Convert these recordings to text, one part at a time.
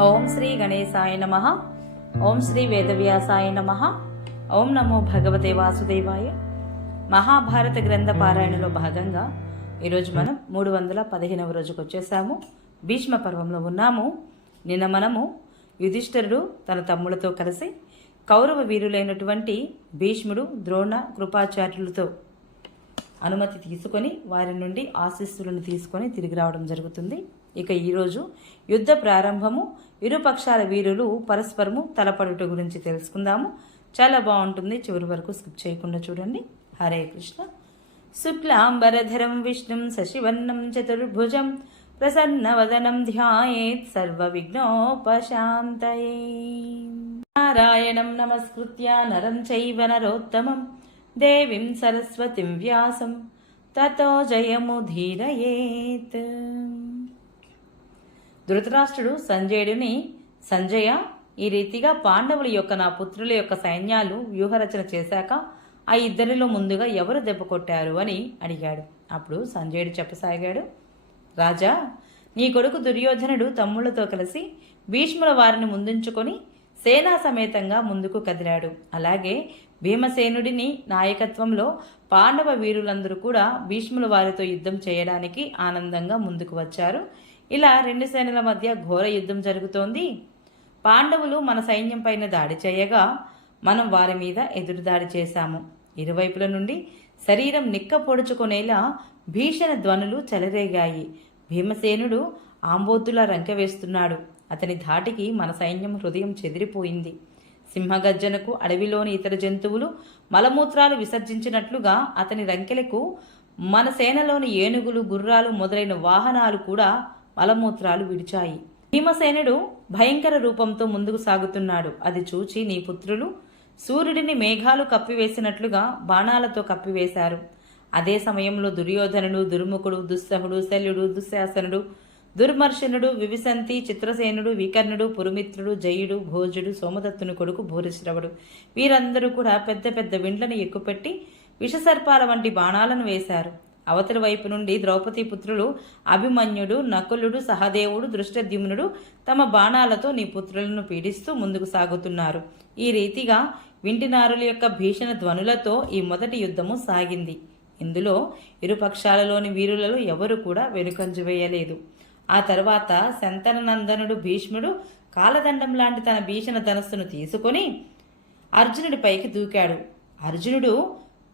ఓం శ్రీ గణేశాయ నమ. ఓం శ్రీ వేదవ్యాసాయ నమ. ఓం నమో భగవతే వాసుదేవాయ. మహాభారత గ్రంథ పారాయణలో భాగంగా ఈరోజు మనం మూడు వందల పదిహేనవ రోజుకు వచ్చేసాము. భీష్మ పర్వంలో ఉన్నాము. నిన్న మనము యుధిష్ఠరుడు తన తమ్ములతో కలిసి కౌరవ వీరులైనటువంటి భీష్ముడు ద్రోణ కృపాచార్యులతో అనుమతి తీసుకొని వారి నుండి ఆశీస్సులను తీసుకొని తిరిగి రావడం జరుగుతుంది. ఇక ఈరోజు యుద్ధ ప్రారంభము. ఇరుపక్షాల వీరులు పరస్పరము తలపడుట గురించి తెలుసుకుందాము. చాలా బాగుంటుంది. చివరి వరకు స్కిప్ చేయకుండా చూడండి. హరే కృష్ణ. శుక్లాంబరధరం విష్ణుం శశివర్ణం చతుర్భుజం ప్రసన్నవదనం ధ్యాయేత్ సర్వ విఘ్నోపశాంతయే నారాయణం నమస్కృత్య నరం చైవ నరోత్తమం. దేవీం సరస్వతిం వ్యాసం. తతో జయముధీరయేత్ ధృతరాష్ట్రుడు సంజయుడిని సంజయ ఈ రీతిగా పాండవుల యొక్క నా పుత్రుల యొక్క సైన్యాలు వ్యూహరచన చేశాక ఆ ఇద్దరిలో ముందుగా ఎవరు దెబ్బ కొట్టారు అని అడిగాడు. అప్పుడు సంజయుడు చెప్పసాగాడు. రాజా నీ కొడుకు దుర్యోధనుడు తమ్ముళ్ళతో కలిసి భీష్ముల వారిని ముందుంచుకొని సేనా సమేతంగా ముందుకు కదిలాడు. అలాగే భీమసేనుడిని నాయకత్వంలో పాండవ వీరులందరూ కూడా భీష్ముల వారితో యుద్ధం చేయడానికి ఆనందంగా ముందుకు వచ్చారు. ఇలా రెండు సేనల మధ్య ఘోర యుద్ధం జరుగుతోంది. పాండవులు మన సైన్యం పైన దాడి చేయగా మనం వారి మీద ఎదురుదాడి చేశాము. ఇరువైపుల నుండి శరీరం నిక్క పొడుచుకునేలా భీషణ ధ్వనులు చెలరేగాయి. భీమసేనుడు ఆంబోతులా రంకె వేస్తున్నాడు. అతని ధాటికి మన సైన్యం హృదయం చెదిరిపోయింది. సింహగర్జనకు అడవిలోని ఇతర జంతువులు మలమూత్రాలు విసర్జించినట్లుగా అతని రంకెలకు మన సేనలోని ఏనుగులు గుర్రాలు మొదలైన వాహనాలు కూడా మలమూత్రాలు విడిచాయి. భీమసేనుడు భయంకర రూపంతో ముందుకు సాగుతున్నాడు. అది చూచి నీ పుత్రులు సూర్యుడిని మేఘాలు కప్పివేసినట్లుగా బాణాలతో కప్పివేశారు. అదే సమయంలో దుర్యోధనుడు దుర్ముఖుడు దుస్సహుడు శల్యుడు దుశ్శాసనుడు దుర్మర్శనుడు వివిసంతి చిత్రసేనుడు వికర్ణుడు పురుమిత్రుడు జయుడు భోజుడు సోమదత్తుని కొడుకు భూరిశ్రవుడు. వీరందరూ కూడా పెద్ద పెద్ద విండ్లను ఎక్కుపెట్టి విషసర్పాల వంటి బాణాలను వేశారు. అవతలి వైపు నుండి ద్రౌపది పుత్రులు అభిమన్యుడు నకులుడు సహదేవుడు దృష్టద్యుమ్నుడు తమ బాణాలతో నీ పుత్రులను పీడిస్తూ ముందుకు సాగుతున్నారు. ఈ రీతిగా వింటినారుల యొక్క భీషణ ధ్వనులతో ఈ మొదటి యుద్ధము సాగింది. ఇందులో ఇరు పక్షాలలోని వీరులలో ఎవరు కూడా వెనుకంజు వేయలేదు. ఆ తర్వాత శంతననందనుడు భీష్ముడు కాలదండం లాంటి తన భీషణ ధనస్సును తీసుకొని అర్జునుడి పైకి దూకాడు. అర్జునుడు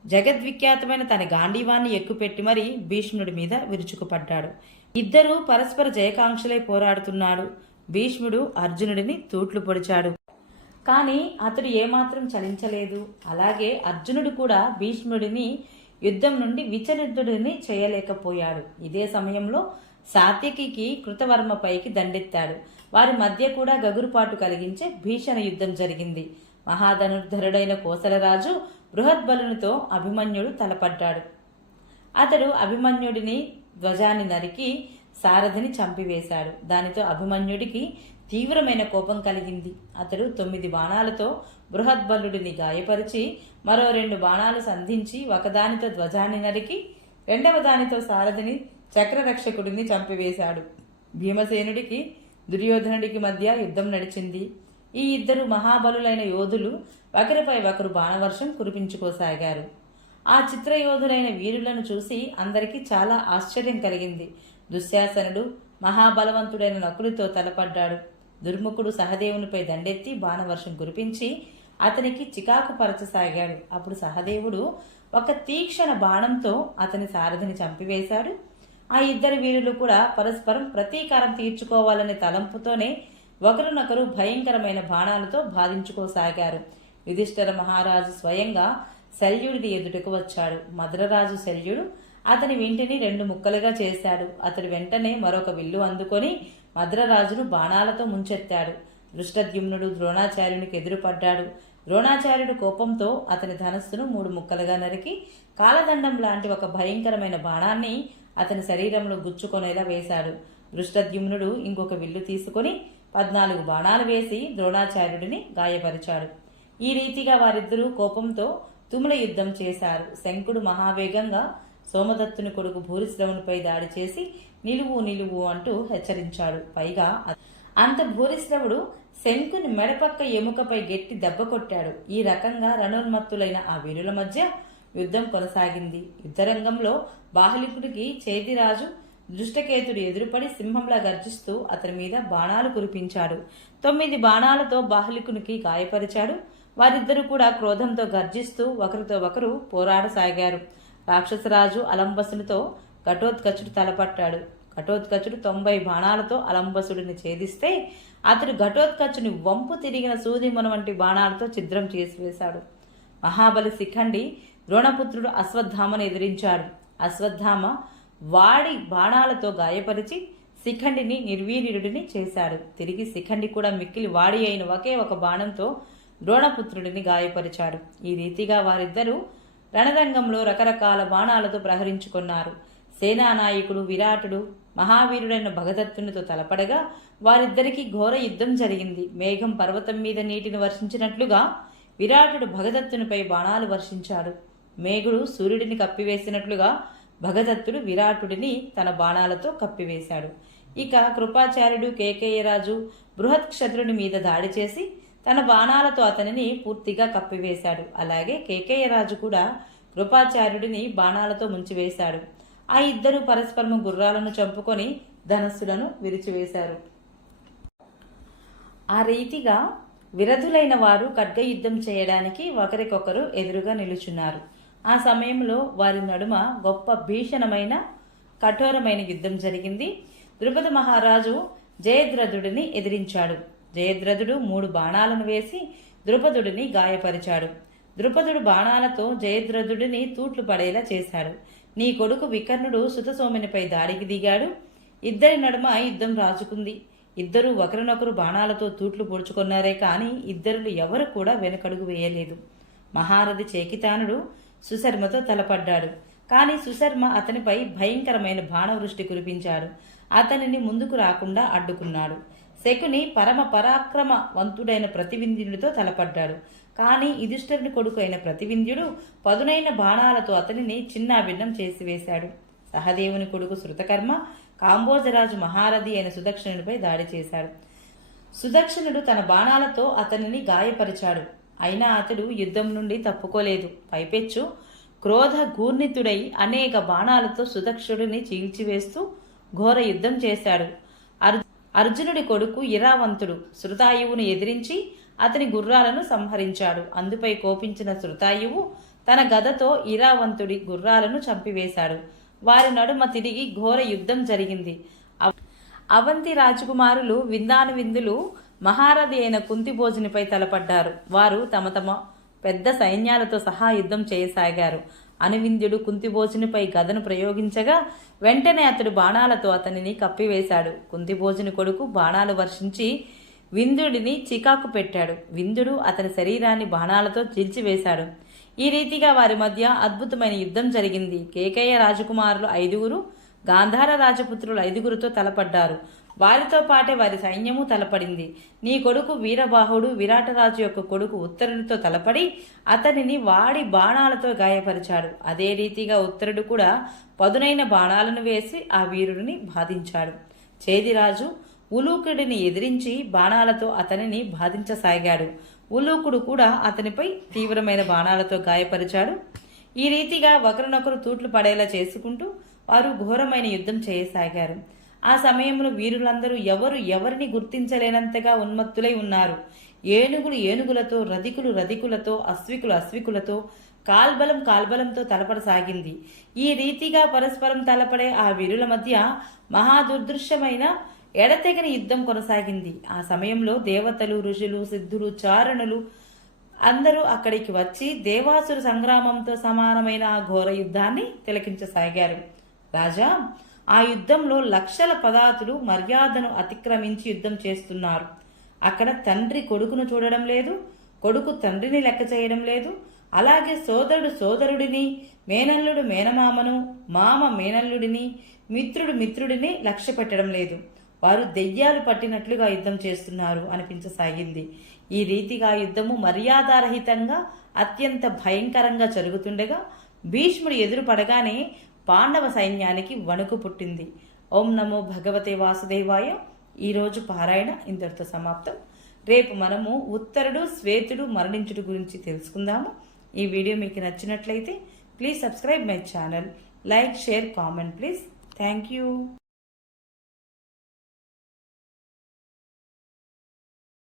జగద్విఖ్యాతమైన తన గాంధీవాన్ని ఎక్కుపెట్టి మరీ భీష్ముడి మీద విరుచుకుపడ్డాడు. ఇద్దరూ పరస్పర జయకాంక్షలై పోరాడుతున్నాడు. భీష్ముడు అర్జునుడిని తూట్లు పొడిచాడు. కానీ అతడు ఏమాత్రం చలించలేదు. అలాగే అర్జునుడు కూడా భీష్ముడిని యుద్ధం నుండి విచనిద్దుడిని చేయలేకపోయాడు. ఇదే సమయంలో సాత్యకికి కృతవర్మపైకి దండెత్తాడు. వారి మధ్య కూడా గగురుపాటు కలిగించే భీషణ యుద్ధం జరిగింది. మహాధనుర్ధరుడైన కోసలరాజు బృహద్బలునితో అభిమన్యుడు తలపడ్డాడు. అతడు అభిమన్యుడిని ధ్వజాన్ని నరికి సారథిని చంపివేశాడు. దానితో అభిమన్యుడికి తీవ్రమైన కోపం కలిగింది. అతడు తొమ్మిది బాణాలతో బృహద్బలుడిని గాయపరిచి మరో రెండు బాణాలు సంధించి ఒకదానితో ధ్వజాన్ని నరికి రెండవ దానితో సారథిని చక్రరక్షకుడిని చంపివేశాడు. భీమసేనుడికి దుర్యోధనుడికి మధ్య యుద్ధం నడిచింది. ఈ ఇద్దరు మహాబలులైన యోధులు ఒకరిపై ఒకరు బాణవర్షం కురిపించుకోసాగారు. ఆ చిత్రయోధులైన వీరులను చూసి అందరికీ చాలా ఆశ్చర్యం కలిగింది. దుశ్శాసనుడు మహాబలవంతుడైన నకుడితో తలపడ్డాడు. దుర్ముఖుడు సహదేవునిపై దండెత్తి బాణవర్షం కురిపించి అతనికి చికాకు పరచసాగాడు. అప్పుడు సహదేవుడు ఒక తీక్షణ బాణంతో అతని సారథిని చంపివేశాడు. ఆ ఇద్దరు వీరులు కూడా పరస్పరం ప్రతీకారం తీర్చుకోవాలనే తలంపుతోనే ఒకరినొకరు భయంకరమైన బాణాలతో బాధించుకోసాగారు. యుధిష్ఠర మహారాజు స్వయంగా శల్యుడి ఎదుటకు వచ్చాడు. మధురరాజు శల్యుడు అతని వింటిని రెండు ముక్కలుగా చేశాడు. అతడు వెంటనే మరొక విల్లు అందుకొని మద్రరాజును బాణాలతో ముంచెత్తాడు. దృష్టద్యుమ్నుడు ద్రోణాచార్యునికి ఎదురుపడ్డాడు. ద్రోణాచార్యుడు కోపంతో అతని ధనస్సును మూడు ముక్కలుగా నరికి కాలదండం లాంటి ఒక భయంకరమైన బాణాన్ని అతని శరీరంలో గుచ్చుకొనేలా వేశాడు. దృష్టద్యుమ్నుడు ఇంకొక విల్లు తీసుకొని పద్నాలుగు బాణాలు వేసి ద్రోణాచార్యుడిని గాయపరిచాడు. ఈ రీతిగా వారిద్దరూ కోపంతో తుముల యుద్ధం చేశారు. శంకుడు మహావేగంగా సోమదత్తుని కొడుకు భూరిశ్రవునిపై దాడి చేసి నిలువు నిలువు అంటూ హెచ్చరించాడు. పైగా అంత భూరిశ్రవుడు శంకుని మెడపక్క ఎముకపై గట్టి దెబ్బ కొట్టాడు. ఈ రకంగా రణోన్మత్తులైన ఆ వీరుల మధ్య యుద్ధం కొనసాగింది. యుద్ధరంగంలో బాహలికుడికి చేతిరాజు దుష్టకేతుడు ఎదురుపడి సింహంలా గర్జిస్తూ అతని మీద బాణాలు కురిపించాడు. తొమ్మిది బాణాలతో బాహ్లికునికి గాయపరిచాడు. వారిద్దరూ కూడా క్రోధంతో గర్జిస్తూ ఒకరితో ఒకరు పోరాడసాగారు. రాక్షసరాజు అలంబసునితో ఘటోత్కచుడు తలపట్టాడు. ఘటోత్కచుడు తొంభై బాణాలతో అలంబసుడిని ఛేదిస్తే అతడు ఘటోత్కచుని వంపు తిరిగిన సూదిమున వంటి బాణాలతో ఛిద్రం చేసివేశాడు మహాబలి శిఖండి ద్రోణపుత్రుడు అశ్వత్థామను ఎదిరించాడు. అశ్వత్థామ వాడి బాణాలతో గాయపరిచి శిఖండిని నిర్వీర్యుడిని చేశాడు. తిరిగి శిఖండి కూడా మిక్కిలి వాడి అయిన ఒకే ఒక బాణంతో ద్రోణపుత్రుడిని గాయపరిచాడు. ఈ రీతిగా వారిద్దరూ రణరంగంలో రకరకాల బాణాలతో ప్రహరించుకున్నారు. సేనానాయకుడు విరాటుడు మహావీరుడైన భగదత్తునితో తలపడగా వారిద్దరికీ ఘోర యుద్ధం జరిగింది. మేఘం పర్వతం మీద నీటిని వర్షించినట్లుగా విరాటుడు భగదత్తునిపై బాణాలు వర్షించాడు. మేఘుడు సూర్యుడిని కప్పివేసినట్లుగా భగదత్తుడు విరాటుడిని తన బాణాలతో కప్పివేశాడు. ఇక కృపాచార్యుడు కేకేయరాజు బృహత్క్షత్రుని మీద దాడి చేసి తన బాణాలతో అతనిని పూర్తిగా కప్పివేశాడు. అలాగే కేకేయరాజు కూడా కృపాచార్యుడిని బాణాలతో ముంచివేశాడు. ఆ ఇద్దరు పరస్పరము గుర్రాలను చంపుకొని ధనస్సులను విరిచివేశారు. ఆ రీతిగా విరధులైన వారు ఖడ్గ యుద్ధం చేయడానికి ఒకరికొకరు ఎదురుగా నిలుచున్నారు. ఆ సమయంలో వారి నడుమ గొప్ప భీషణమైన కఠోరమైన యుద్ధం జరిగింది. ద్రుపద మహారాజు జయద్రథుడిని ఎదిరించాడు. జయద్రథుడు మూడు బాణాలను వేసి ద్రుపదుడిని గాయపరిచాడు. ద్రుపదుడు బాణాలతో జయద్రథుడిని తూట్లు పడేలా చేశాడు. నీ కొడుకు వికర్ణుడు సుతసోమునిపై దాడికి దిగాడు. ఇద్దరి నడుమ యుద్ధం రాజుకుంది. ఇద్దరూ ఒకరినొకరు బాణాలతో తూట్లు పొడుచుకున్నారే కానీ ఇద్దరులు ఎవరు కూడా వెనుకడుగు వేయలేదు. మహారథి చేకితానుడు సుశర్మతో తలపడ్డాడు. కానీ సుశర్మ అతనిపై భయంకరమైన బాణవృష్టి కురిపించాడు. అతనిని ముందుకు రాకుండా అడ్డుకున్నాడు. శకుని పరమ పరాక్రమవంతుడైన ప్రతివింధ్యునితో తలపడ్డాడు. కానీ యుధిష్ఠరుని కొడుకు అయిన ప్రతివింధ్యుడు పదునైన బాణాలతో అతనిని చిన్నాభిన్నం చేసివేశాడు. సహదేవుని కొడుకు శృతకర్మ కాంబోజరాజు మహారథి అయిన సుదక్షిణుడిపై దాడి చేశాడు. సుదక్షిణుడు తన బాణాలతో అతనిని గాయపరిచాడు. అయినా అతడు యుద్ధం నుండి తప్పుకోలేదు. పైపెచ్చు. క్రోధ గూర్ణితుడై అనేక బాణాలతో సుదక్షుడిని చీల్చివేస్తూ ఘోర యుద్ధం చేశాడు. అర్జు అర్జునుడి కొడుకు ఇరావంతుడు శృతాయువును ఎదిరించి అతని గుర్రాలను సంహరించాడు. అందుపై కోపించిన శృతాయువు తన గదతో ఇరావంతుడి గుర్రాలను చంపివేశాడు. వారి నడుమ తిరిగి ఘోర యుద్ధం జరిగింది. అవంతి రాజకుమారులు విందాను విందులు మహారథి అయిన కుంతిభోజునిపై తలపడ్డారు. వారు తమ తమ పెద్ద సైన్యాలతో సహా యుద్ధం చేయసాగారు. అనువింద్యుడు కుంతిభోజునిపై గదను ప్రయోగించగా వెంటనే అతడు బాణాలతో అతనిని కప్పివేశాడు. కుంతిభోజుని కొడుకు బాణాలు వర్షించి విందుడిని చికాకు పెట్టాడు. విందుడు అతని శరీరాన్ని బాణాలతో చీల్చివేశాడు. ఈ రీతిగా వారి మధ్య అద్భుతమైన యుద్ధం జరిగింది. కేకయ్య రాజకుమారులు ఐదుగురు గాంధార రాజపుత్రులు ఐదుగురితో తలపడ్డారు. వారితో పాటే వారి సైన్యము తలపడింది. నీ కొడుకు వీరబాహుడు విరాటరాజు యొక్క కొడుకు ఉత్తరునితో తలపడి అతనిని వాడి బాణాలతో గాయపరిచాడు. అదే రీతిగా ఉత్తరుడు కూడా పదునైన బాణాలను వేసి ఆ వీరుడిని బాధించాడు. చేదిరాజు ఉలూకుడిని ఎదిరించి బాణాలతో అతనిని బాధించసాగాడు. ఉలూకుడు కూడా అతనిపై తీవ్రమైన బాణాలతో గాయపరిచాడు. ఈ రీతిగా ఒకరినొకరు తూట్లు పడేలా చేసుకుంటూ వారు ఘోరమైన యుద్ధం చేయసాగారు. ఆ సమయంలో వీరులందరూ ఎవరు ఎవరిని గుర్తించలేనంతగా ఉన్మత్తులై ఉన్నారు. ఏనుగులు ఏనుగులతో రధికులు రధికులతో అశ్వికులు అశ్వికులతో కాల్బలం కాల్బలంతో తలపడసాగింది. ఈ రీతిగా పరస్పరం తలపడే ఆ వీరుల మధ్య మహాదుర్దృశ్యమైన ఎడతెగని యుద్ధం కొనసాగింది. ఆ సమయంలో దేవతలు ఋషులు సిద్ధులు చారణులు అందరూ అక్కడికి వచ్చి దేవాసుర సంగ్రామంతో సమానమైన ఆ ఘోర యుద్ధాన్ని తిలకించసాగారు. రాజా ఆ యుద్ధంలో లక్షల పదాతులు మర్యాదను అతిక్రమించి యుద్ధం చేస్తున్నారు. అక్కడ తండ్రి కొడుకును చూడడం లేదు కొడుకు తండ్రిని లెక్క చేయడం లేదు. అలాగే సోదరుడు సోదరుడిని మేనల్లుడు మేనమామను మామ మేనల్లుడిని మిత్రుడు మిత్రుడిని లక్ష్య పెట్టడం లేదు. వారు దెయ్యాలు పట్టినట్లుగా యుద్ధం చేస్తున్నారు అనిపించసాగింది. ఈ రీతిగా యుద్ధము మర్యాదారహితంగా అత్యంత భయంకరంగా జరుగుతుండగా భీష్ముడు ఎదురు పడగానే పాండవ సైన్యానికి వణుకు పుట్టింది. ఓం నమో భగవతే వాసుదేవాయ. ఈరోజు పారాయణ ఇంతటితో సమాప్తం. రేపు మనము ఉత్తరుడు శ్వేతుడు మరణించుడు గురించి తెలుసుకుందాము. ఈ వీడియో మీకు నచ్చినట్లయితే please subscribe my channel. Like share comment please. Thank you.